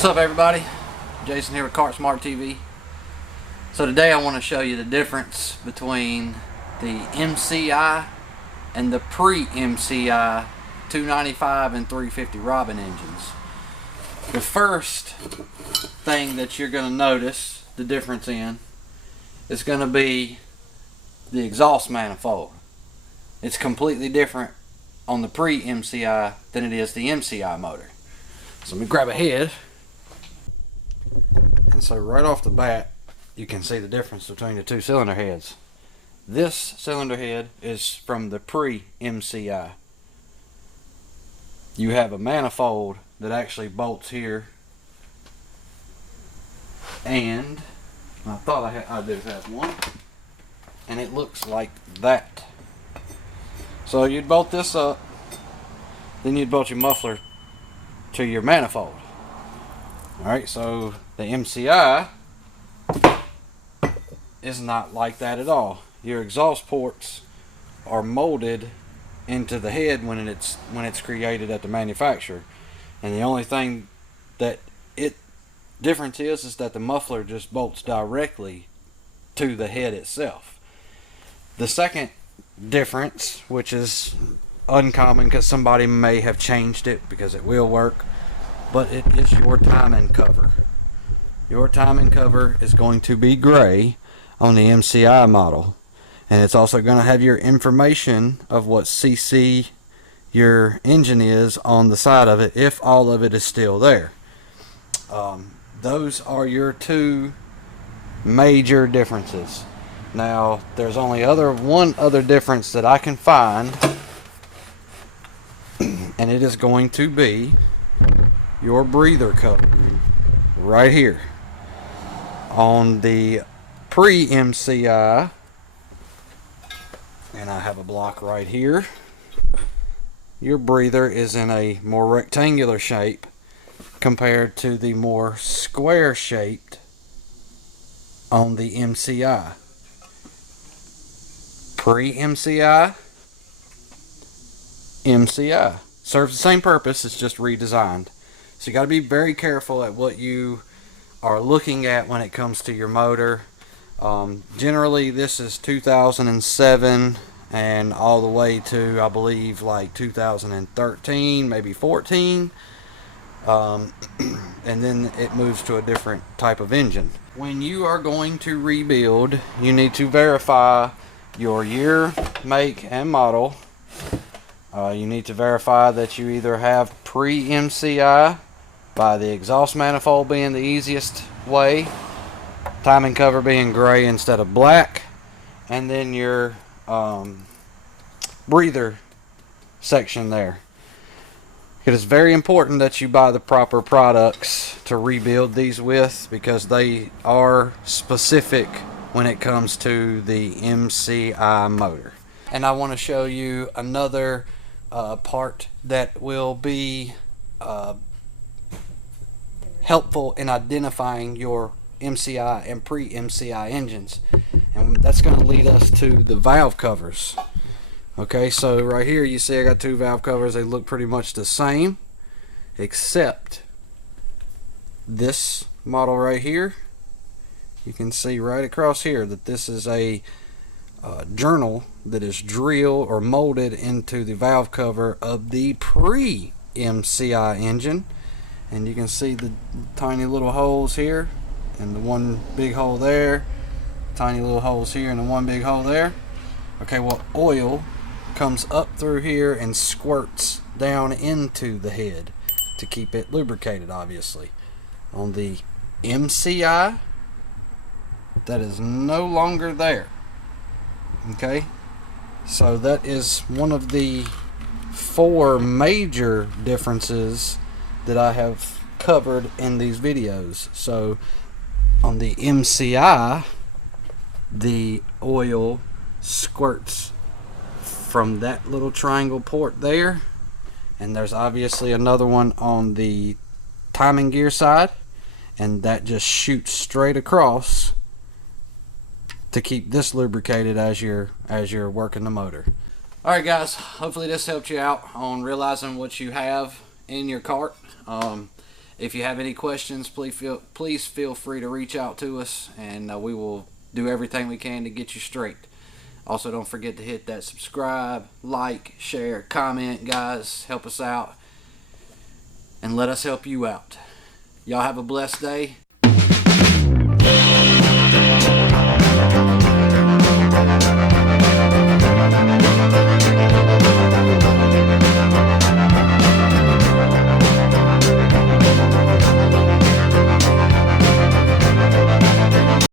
What's up, everybody? Jason here with Kart Smart TV. So today I want to show you the difference between the MCI and the Pre-MCI 295 and 350 Robin engines. The first thing that you're going to notice the difference in is going to be the exhaust manifold. It's completely different on the Pre-MCI than it is the MCI motor. So let me grab a head. And so right off the bat, you can see the difference between the two cylinder heads. This cylinder head is from the Pre-MCI. You have a manifold that actually bolts here, and I thought I did have one, and it looks like that. So you'd bolt this up, then you'd bolt your muffler to your manifold. Alright, so the MCI is not like that at all. Your exhaust ports are molded into the head when it's created at the manufacturer, and the only thing that difference is that the muffler just bolts directly to the head itself. The second difference, which is uncommon because somebody may have changed it because it will work, but it is your timing cover. Your timing cover is going to be gray on the MCI model, and it's also going to have your information of what CC your engine is on the side of it, if all of it is still there. Those are your two major differences. Now there's only one other difference that I can find, and it is going to be your breather cover right here. On the Pre-MCI, and I have a block right here, your breather is in a more rectangular shape compared to the more square shaped on the MCI. Pre-MCI, MCI serves the same purpose, it's just redesigned. So you got to be very careful at what you are looking at when it comes to your motor. Generally this is 2007 and all the way to, I believe, like 2013, maybe 14, and then it moves to a different type of engine. When you are going to rebuild, you need to verify your year, make, and model. You need to verify that you either have Pre-MCI, by the exhaust manifold being the easiest way, timing cover being gray instead of black, and then your breather section there. It is very important that you buy the proper products to rebuild these with, because they are specific when it comes to the MCI motor. And I want to show you another part that will be helpful in identifying your MCI and Pre-MCI engines, and that's going to lead us to the valve covers. Okay, so right here you see I got two valve covers. They look pretty much the same, except this model right here, you can see right across here that this is a journal that is drilled or molded into the valve cover of the Pre-MCI engine. And you can see the tiny little holes here, and the one big hole there, tiny little holes here, and the one big hole there. Okay, well, oil comes up through here and squirts down into the head to keep it lubricated, obviously. On the MCI, that is no longer there. Okay, so that is one of the four major differences that I have covered in these videos. So on the MCI, the oil squirts from that little triangle port there, and there's obviously another one on the timing gear side, and that just shoots straight across to keep this lubricated as you're working the motor. Alright guys, hopefully this helped you out on realizing what you have in your cart. If you have any questions, please feel free to reach out to us, and we will do everything we can to get you straight. Also, don't forget to hit that subscribe, like, share, comment, guys. Help us out and let us help you out. Y'all have a blessed day.